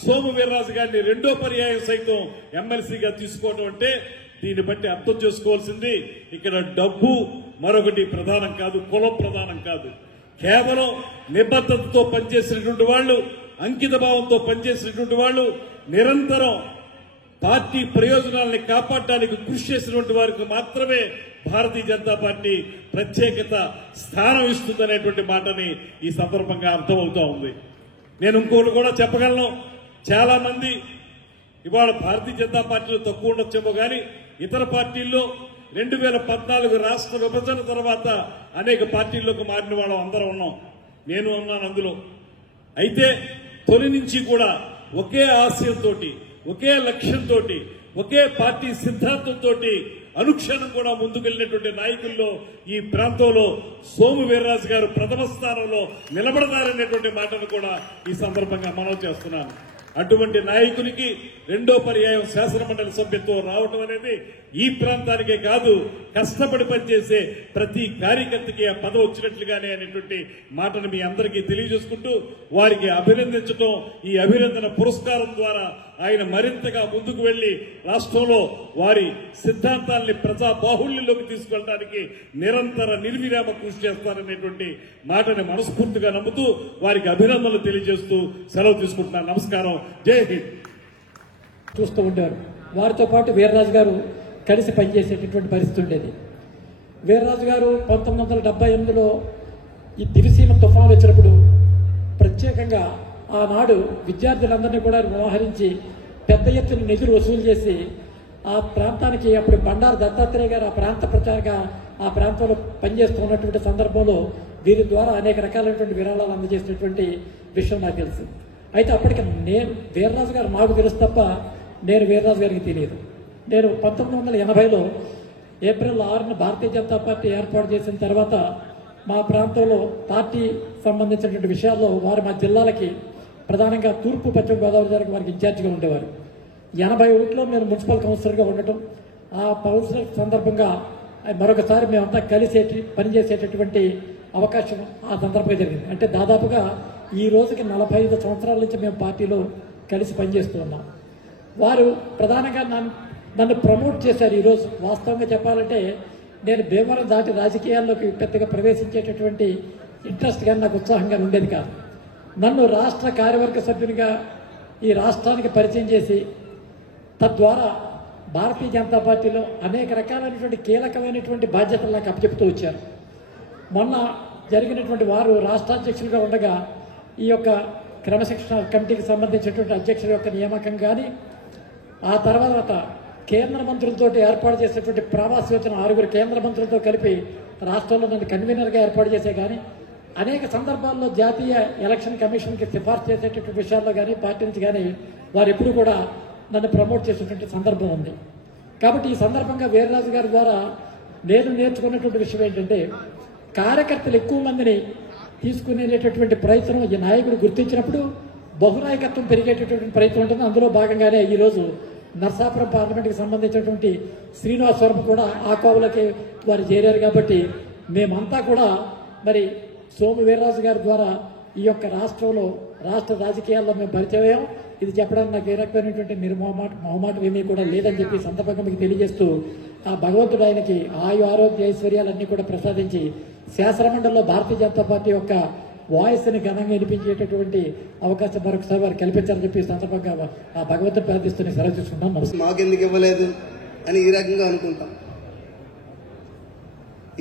సోము వీర్రాజు గారిని రెండో పర్యాయం సైతం ఎమ్మెల్సీగా తీసుకోవడం అంటే దీన్ని బట్టి అర్థం చేసుకోవాల్సింది ఇక్కడ డబ్బు మరొకటి ప్రధానం కాదు, కులం ప్రధానం కాదు. కేవలం నిబద్ధతతో పనిచేసినటువంటి వాళ్ళు, అంకిత భావంతో పనిచేసినటువంటి వాళ్ళు, నిరంతరం పార్టీ ప్రయోజనాలని కాపాడడానికి కృషి చేసినటువంటి వారికి మాత్రమే భారతీయ జనతా పార్టీ ప్రత్యేకత స్థానం ఇస్తుందనేటువంటి మాటని ఈ సందర్భంగా అర్థమవుతా ఉంది. నేను ఇంకోటి కూడా చెప్పగలను, చాలా మంది ఇవాళ భారతీయ జనతా పార్టీలో తక్కువ ఉండొచ్చేమో కానీ ఇతర పార్టీల్లో 2014 రాష్ట్ర విభజన తర్వాత అనేక పార్టీల్లోకి మారిన వాళ్ళం అందరం ఉన్నాం, నేను ఉన్నాను అందులో. అయితే తొలి నుంచి కూడా ఒకే ఆశయంతో, ఒకే లక్ష్యంతో, ఒకే పార్టీ సిద్ధాంతంతో అనుక్షణం కూడా ముందుకెళ్లినటువంటి నాయకుల్లో ఈ ప్రాంతంలో సోము వీర్రాజు గారు ప్రథమ స్థానంలో నిలబడతారనేటువంటి మాటను కూడా ఈ సందర్భంగా మనవి చేస్తున్నాను. అటువంటి నాయకునికి రెండో పర్యాయం శాసనమండలి సభ్యత్వం రావటం అనేది ఈ ప్రాంతానికే కాదు, కష్టపడి పనిచేసే ప్రతి కార్యకర్తకి ఆ పదవి వచ్చినట్లుగానే అనేటువంటి మాటను మీ అందరికీ తెలియజేసుకుంటూ వారికి అభినందించడం, ఈ అభినందన పురస్కారం ద్వారా ఆయన మరింతగా ముందుకు వెళ్లి రాష్ట్రంలో వారి సిద్ధాంతాల్ని ప్రజా బాహుళ్యంలోకి తీసుకెళ్ళడానికి నిరంతర నిర్విరామ కృషి చేస్తారనేటువంటి మాటని మనస్ఫూర్తిగా నమ్ముతూ వారికి అభినందనలు తెలియజేస్తూ సెలవు తీసుకుంటున్నాను. నమస్కారం. జై హింద్. చూస్తూ ఉంటారు. వారితో పాటు వీర్రాజు గారు కలిసి పనిచేసేటటువంటి పరిస్థితి ఉండేది. వీర్రాజు గారు 1978లో ఈ దివిసీమ తుఫాను వచ్చినప్పుడు ప్రత్యేకంగా ఆనాడు విద్యార్థులందరినీ కూడా వ్యవహరించి పెద్ద ఎత్తున నిధులు వసూలు చేసి ఆ ప్రాంతానికి అప్పుడు బండారు దత్తాత్రేయ గారు ఆ ప్రాంత ప్రచారంగా ఆ ప్రాంతంలో పనిచేస్తూ ఉన్నటువంటి సందర్భంలో వీరి ద్వారా అనేక రకాలైనటువంటి విరాళాలు అందజేసినటువంటి విషయం నాకు తెలుసు. అయితే అప్పటికి నేను వీర్రాజు గారు నాకు తెలుసు తప్ప నేను వీర్రాజు గారికి తెలియదు. నేను 1980లో ఏప్రిల్ 6న భారతీయ జనతా పార్టీ ఏర్పాటు చేసిన తర్వాత మా ప్రాంతంలో పార్టీ సంబంధించినటువంటి విషయాల్లో వారు మా జిల్లాలకి ప్రధానంగా తూర్పు పశ్చిమ గోదావరి జిల్లాకి వారికి ఇన్ఛార్జిగా ఉండేవారు. 81లో నేను మున్సిపల్ కౌన్సిలర్గా ఉండటం, ఆ కౌన్సిలర్ సందర్భంగా మరొకసారి మేమంతా కలిసి పనిచేసేటటువంటి అవకాశం ఆ సందర్భంగా జరిగింది. అంటే దాదాపుగా ఈ రోజుకి 45 సంవత్సరాల నుంచి మేము పార్టీలో కలిసి పనిచేస్తూ ఉన్నాం. వారు ప్రధానంగా నన్ను ప్రమోట్ చేశారు. ఈరోజు వాస్తవంగా చెప్పాలంటే నేను భీమవరం దాటి రాజకీయాల్లోకి పెద్దగా ప్రవేశించేటటువంటి ఇంట్రెస్ట్ కానీ నాకు ఉత్సాహంగా ఉండేది కాదు. నన్ను రాష్ట్ర కార్యవర్గ సభ్యునిగా ఈ రాష్ట్రానికి పరిచయం చేసి తద్వారా భారతీయ జనతా పార్టీలో అనేక రకాలైనటువంటి కీలకమైనటువంటి బాధ్యతలు నాకు అప్పచెప్తూ వచ్చారు. మొన్న జరిగినటువంటి వారు రాష్ట్రాధ్యక్షులుగా ఉండగా ఈ యొక్క క్రమశిక్షణ కమిటీకి సంబంధించినటువంటి అధ్యక్షుల యొక్క నియామకం కానీ, ఆ తర్వాత కేంద్ర మంత్రులతో ఏర్పాటు చేసేటువంటి ప్రవాస యోజన 6 కేంద్ర మంత్రులతో కలిపి రాష్ట్రంలో నన్ను కన్వీనర్గా ఏర్పాటు చేసే కానీ, అనేక సందర్భాల్లో జాతీయ ఎలక్షన్ కమిషన్కి సిఫార్సు చేసేటటువంటి విషయాల్లో కానీ పార్టీ నుంచి కానీ వారు ఎప్పుడు కూడా నన్ను ప్రమోట్ చేసేటువంటి సందర్భం ఉంది. కాబట్టి ఈ సందర్భంగా వీర్రాజు గారి ద్వారా నేను నేర్చుకున్నటువంటి విషయం ఏంటంటే, కార్యకర్తలు ఎక్కువ మందిని తీసుకునేటటువంటి ప్రయత్నం ఈ నాయకుడు గుర్తించినప్పుడు బహునాయకత్వం పెరిగేటటువంటి ప్రయత్నం ఉంటుంది. అందులో భాగంగానే ఈరోజు నర్సాపురం పార్లమెంట్కి సంబంధించినటువంటి శ్రీనివాస్ వర్మ కూడా ఆ కోవలకి వారు చేరారు. కాబట్టి మేమంతా కూడా మరి సోము వీర్రాజు గారి ద్వారా ఈ యొక్క రాష్ట్ర రాజకీయాల్లో మేము పరిచయం. ఇది చెప్పడానికి నాకు ఏ రకమైనటువంటి మొహమాటం ఏమీ కూడా లేదని చెప్పి సందర్భంగా మీకు తెలియజేస్తూ ఆ భగవంతుడు ఆయనకి ఆయు ఆరోగ్య ఐశ్వర్యాలన్నీ కూడా ప్రసాదించి శాసనమండలిలో భారతీయ జనతా పార్టీ యొక్క వాయిస్ని ఘనంగా వినిపించేటటువంటి అవకాశం మరొకసారి వారు కల్పించాలని చెప్పి సందర్భంగా ఆ భగవంతుడు ప్రార్థిస్తూనే సెలవు తీసుకుంటాం. మాకెందుకు ఇవ్వలేదు అని ఈ రకంగా అనుకుంటాం.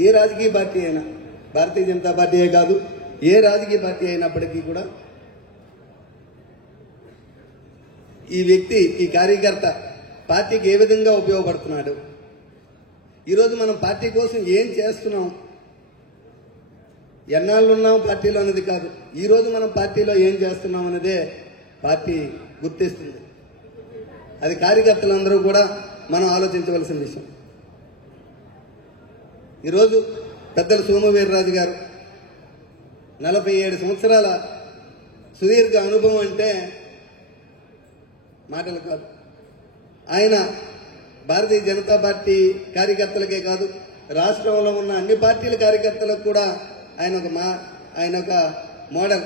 ఏ రాజకీయ పార్టీ అయినా, భారతీయ జనతా పార్టీయే కాదు ఏ రాజకీయ పార్టీ అయినప్పటికీ కూడా ఈ వ్యక్తి, ఈ కార్యకర్త పార్టీకి ఏ విధంగా ఉపయోగపడుతున్నాడు, ఈరోజు మనం పార్టీ కోసం ఏం చేస్తున్నాం, ఎన్నాళ్ళు ఉన్నాం పార్టీలో అనేది కాదు, ఈరోజు మనం పార్టీలో ఏం చేస్తున్నాం అనేదే పార్టీ గుర్తిస్తుంది. అది కార్యకర్తలందరూ కూడా మనం ఆలోచించవలసిన విషయం. ఈరోజు పెద్దలు సోము వీర్రాజు గారు 47 సంవత్సరాల సుదీర్ఘ అనుభవం అంటే మాటలు కాదు. ఆయన భారతీయ జనతా పార్టీ కార్యకర్తలకే కాదు, రాష్ట్రంలో ఉన్న అన్ని పార్టీల కార్యకర్తలకు కూడా ఆయన ఒక మోడల్.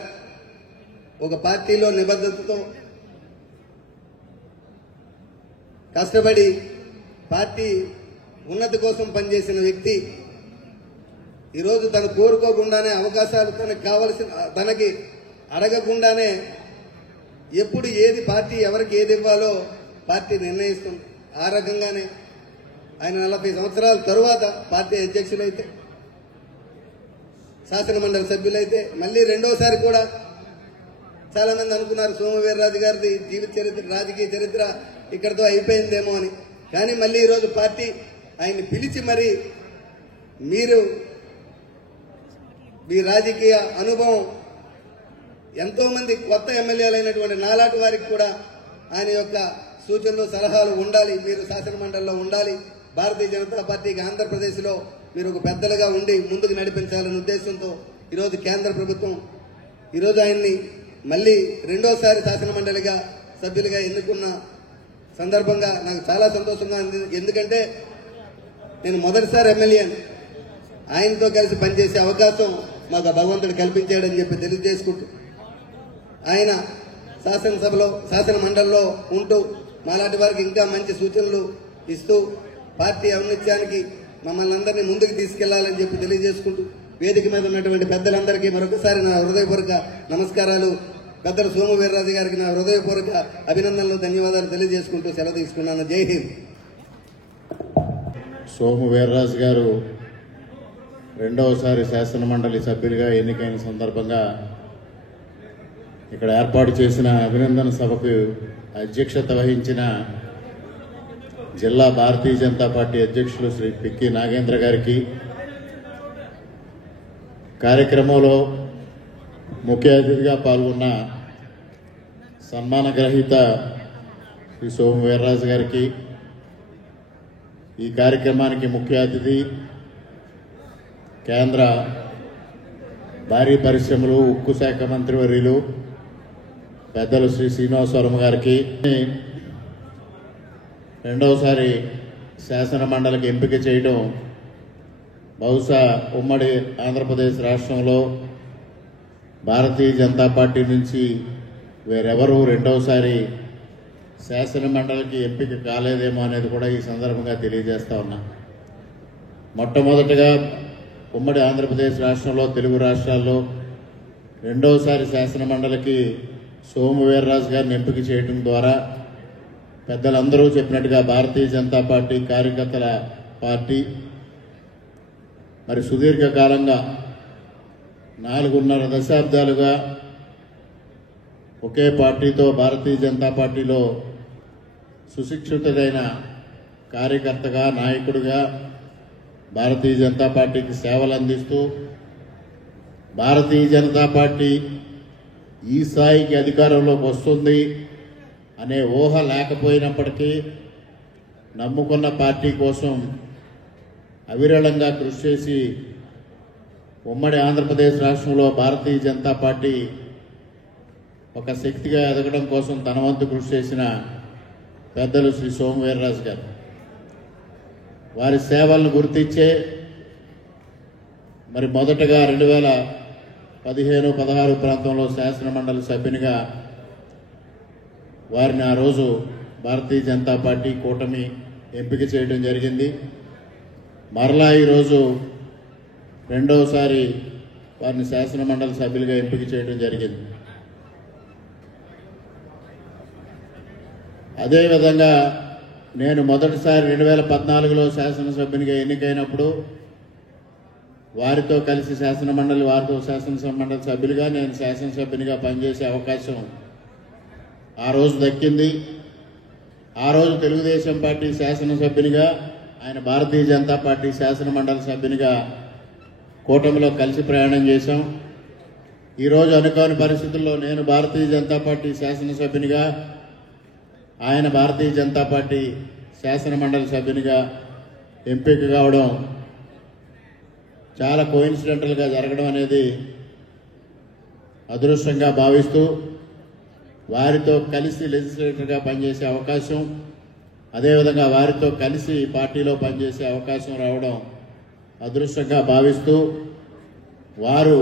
ఒక పార్టీలో నిబద్ధతతో కష్టపడి పార్టీ ఉన్నతి కోసం పనిచేసిన వ్యక్తి ఈరోజు తను కోరుకోకుండానే అవకాశాలు తనకి అడగకుండానే ఎప్పుడు ఏది పార్టీ ఎవరికి ఏది ఇవ్వాలో పార్టీ నిర్ణయిస్తుంది. ఆ రకంగానే ఆయన 40 సంవత్సరాల తరువాత పార్టీ అధ్యక్షులైతే, శాసనమండలి సభ్యులైతే, మళ్ళీ రెండోసారి కూడా చాలా మంది అనుకున్నారు సోము వీర్రాజు గారిది జీవిత చరిత్ర, రాజకీయ చరిత్ర ఇక్కడితో అయిపోయిందేమో అని. కానీ మళ్ళీ ఈరోజు పార్టీ ఆయన్ని పిలిచి మరి మీ రాజకీయ అనుభవం ఎంతో మంది కొత్త ఎమ్మెల్యేలైనటువంటి నాలాటి వారికి కూడా ఆయన యొక్క సూచనలు సలహాలు ఉండాలి, మీరు శాసనమండలిలో ఉండాలి, భారతీయ జనతా పార్టీకి ఆంధ్రప్రదేశ్లో మీరు ఒక పెద్దలుగా ఉండి ముందుకు నడిపించాలనే ఉద్దేశంతో ఈరోజు కేంద్ర ప్రభుత్వం ఈరోజు ఆయన్ని మళ్ళీ రెండోసారి శాసనమండలిగా సభ్యులుగా ఎన్నుకున్న సందర్భంగా నాకు చాలా సంతోషంగా ఉంది. ఎందుకంటే నేను మొదటిసారి ఎమ్మెల్యేని, ఆయనతో కలిసి పనిచేసే అవకాశం మాకు భగవంతుడు కల్పించాడని చెప్పి తెలియజేసుకుంటూ, ఆయన శాసనసభలో శాసన మండలిలో ఉంటూ మాలాంటి వారికి ఇంకా మంచి సూచనలు ఇస్తూ పార్టీ ఔన్నత్యానికి మమ్మల్ని అందరినీ ముందుకు తీసుకెళ్లాలని చెప్పి తెలియజేసుకుంటూ, వేదిక మీద ఉన్నటువంటి పెద్దలందరికీ మరొకసారి నా హృదయపూర్వక నమస్కారాలు. పెద్దలు సోము వీర్రాజు గారికి నా హృదయపూర్వక అభినందనలు, ధన్యవాదాలు తెలియజేసుకుంటూ సెలవు తీసుకున్నాను. జై హింద్. సోము వీర్రాజు గారు రెండవసారి శాసనమండలి సభ్యులుగా ఎన్నికైన సందర్భంగా ఇక్కడ ఏర్పాటు చేసిన అభినందన సభకు అధ్యక్షత వహించిన జిల్లా భారతీయ జనతా పార్టీ అధ్యక్షులు శ్రీ పిక్కి నాగేంద్ర గారికి, కార్యక్రమంలో ముఖ్య అతిథిగా పాల్గొన్న సన్మాన గ్రహీత శ్రీ సోము వీర్రాజు గారికి, ఈ కార్యక్రమానికి ముఖ్య అతిథి కేంద్ర భారీ పరిశ్రమలు ఉక్కు శాఖ మంత్రివర్యులు పెద్దలు శ్రీ శ్రీనివాస్ వర్మ గారికి, రెండవసారి శాసన మండలికి ఎంపిక చేయడం బహుశా ఉమ్మడి ఆంధ్రప్రదేశ్ రాష్ట్రంలో భారతీయ జనతా పార్టీ నుంచి వేరెవరూ రెండవసారి శాసన మండలికి ఎంపిక కాలేదేమో అనేది కూడా ఈ సందర్భంగా తెలియజేస్తా ఉన్నా. మొట్టమొదటిగా ఉమ్మడి ఆంధ్రప్రదేశ్ రాష్ట్రంలో తెలుగు రాష్ట్రాల్లో రెండవసారి శాసన మండలికి సోము వీర్రాజు గారిని ఎంపిక చేయడం ద్వారా పెద్దలందరూ చెప్పినట్టుగా భారతీయ జనతా పార్టీ కార్యకర్తల పార్టీ మరి సుదీర్ఘకాలంగా 4.5 దశాబ్దాలుగా ఒకే పార్టీతో భారతీయ జనతా పార్టీలో సుశిక్షితుడైన కార్యకర్తగా, నాయకుడిగా భారతీయ జనతా పార్టీకి సేవలు అందిస్తూ భారతీయ జనతా పార్టీ ఈ స్థాయికి అధికారంలోకి వస్తుంది అనే ఊహ లేకపోయినప్పటికీ నమ్ముకున్న పార్టీ కోసం అవిరళంగా కృషి చేసి ఉమ్మడి ఆంధ్రప్రదేశ్ రాష్ట్రంలో భారతీయ జనతా పార్టీ ఒక శక్తిగా ఎదగడం కోసం తన వంతు కృషి చేసిన పెద్దలు శ్రీ సోము వీర్రాజు గారు, వారి సేవలను గుర్తించే మరి మొదటగా 2015-16 ప్రాంతంలో శాసనమండలి సభ్యునిగా వారిని ఆ రోజు భారతీయ జనతా పార్టీ కూటమి ఎంపిక చేయడం జరిగింది. మరలా ఈరోజు రెండవసారి వారిని శాసనమండలి సభ్యులుగా ఎంపిక చేయడం జరిగింది. అదేవిధంగా నేను మొదటిసారి 2014లో శాసనసభ్యునిగా ఎన్నికైనప్పుడు వారితో కలిసి వారితో శాసనమండలి సభ్యులుగా నేను శాసనసభ్యునిగా పనిచేసే అవకాశం ఆ రోజు దక్కింది. ఆ రోజు తెలుగుదేశం పార్టీ శాసనసభ్యునిగా, ఆయన భారతీయ జనతా పార్టీ శాసనమండలి సభ్యునిగా కూటమిలో కలిసి ప్రయాణం చేశాం. ఈరోజు అనుకోని పరిస్థితుల్లో నేను భారతీయ జనతా పార్టీ శాసనసభ్యునిగా, ఆయన భారతీయ జనతా పార్టీ శాసనమండలి సభ్యునిగా ఎంపిక కావడం చాలా కోయిన్సిడెంటల్గా జరగడం అనేది అదృష్టంగా భావిస్తూ వారితో కలిసి లెజిస్లేటర్గా పనిచేసే అవకాశం, అదేవిధంగా వారితో కలిసి పార్టీలో పనిచేసే అవకాశం రావడం అదృష్టంగా భావిస్తూ వారు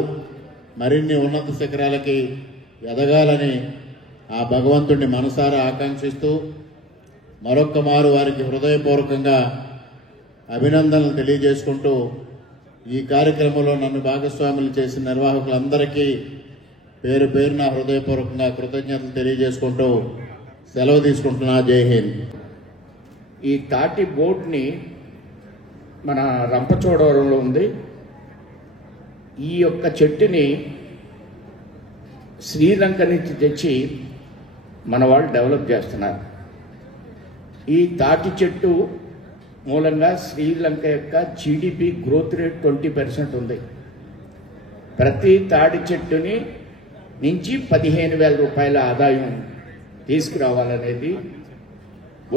మరిన్ని ఉన్నత శిఖరాలకి ఎదగాలని ఆ భగవంతుడిని మనసారా ఆకాంక్షిస్తూ మరొక్క మారు వారికి హృదయపూర్వకంగా అభినందనలు తెలియజేసుకుంటూ ఈ కార్యక్రమంలో నన్ను భాగస్వాములు చేసిన నిర్వాహకులందరికీ పేరు పేరున హృదయపూర్వకంగా కృతజ్ఞతలు తెలియజేసుకుంటూ సెలవు తీసుకుంటున్నా. జై హింద్. ఈ తాటి బోట్ని మన రంపచోడవరంలో ఉంది. ఈ యొక్క చెట్టుని శ్రీలంక నుంచి తెచ్చి మన వాళ్ళు డెవలప్ చేస్తున్నారు. ఈ తాటి చెట్టు మూలంగా శ్రీలంక యొక్క జీడిపి గ్రోత్ రేట్ 20% ఉంది. ప్రతి తాటి చెట్టుని నుంచి 15,000 రూపాయల ఆదాయం తీసుకురావాలనేది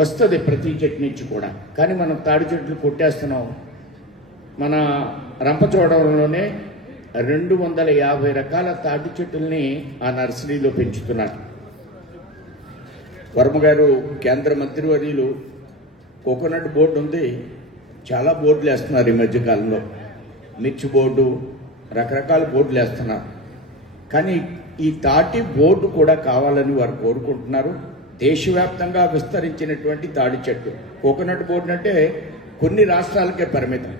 వస్తుంది ప్రతి చెట్టు నుంచి కూడా. కానీ మనం తాడి చెట్లు కొట్టేస్తున్నాం. మన రంపచోడవరంలోనే 250 రకాల తాటి చెట్టుల్ని ఆ నర్సరీలో పెంచుతున్నారు. వర్మ గారు కేంద్ర మంత్రివర్యులు కోకోనట్ బోర్డు ఉంది, చాలా బోర్డులు వేస్తున్నారు ఈ మధ్యకాలంలో, మిర్చి బోర్డు, రకరకాల బోర్డులు వేస్తున్నారు. కానీ ఈ తాటి బోర్డు కూడా కావాలని వారు కోరుకుంటున్నారు. దేశవ్యాప్తంగా విస్తరించినటువంటి తాడి చెట్టు కోకోనట్ బోర్డు అంటే కొన్ని రాష్ట్రాలకే పరిమితం.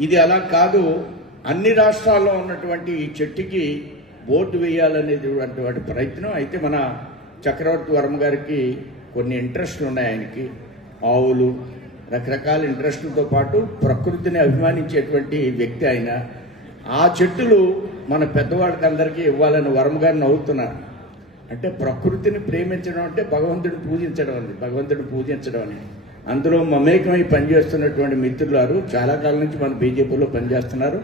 ఇది అలా కాదు, అన్ని రాష్ట్రాల్లో ఉన్నటువంటి ఈ చెట్టుకి బోర్డు వేయాలనేటువంటి ప్రయత్నం. అయితే మన చక్రవర్తి వర్మ గారికి కొన్ని ఇంట్రెస్ట్లు ఉన్నాయి. ఆయనకి ఆవులు, రకరకాల ఇంట్రెస్టులతో పాటు ప్రకృతిని అభిమానించేటువంటి వ్యక్తి ఆయన. ఆ చెట్టులు మన పెద్దవాళ్ళకి అందరికీ ఇవ్వాలని వర్మ గారిని అవుతున్నారు. అంటే ప్రకృతిని ప్రేమించడం అంటే భగవంతుడిని పూజించడం అని, భగవంతుడిని పూజించడం అని. అందులో మమేకమై పనిచేస్తున్నటువంటి మిత్రులారు చాలా కాలం నుంచి మన బీజేపీలో పనిచేస్తున్నారు.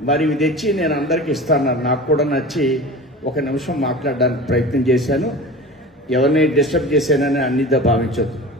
మరి ఇవి తెచ్చి నేను అందరికీ ఇస్తాను. నాకు కూడా నచ్చి ఒక నిమిషం మాట్లాడడానికి ప్రయత్నం చేశాను. ఎవరిని డిస్టర్బ్ చేశానని అన్నిదా భావించొద్దు.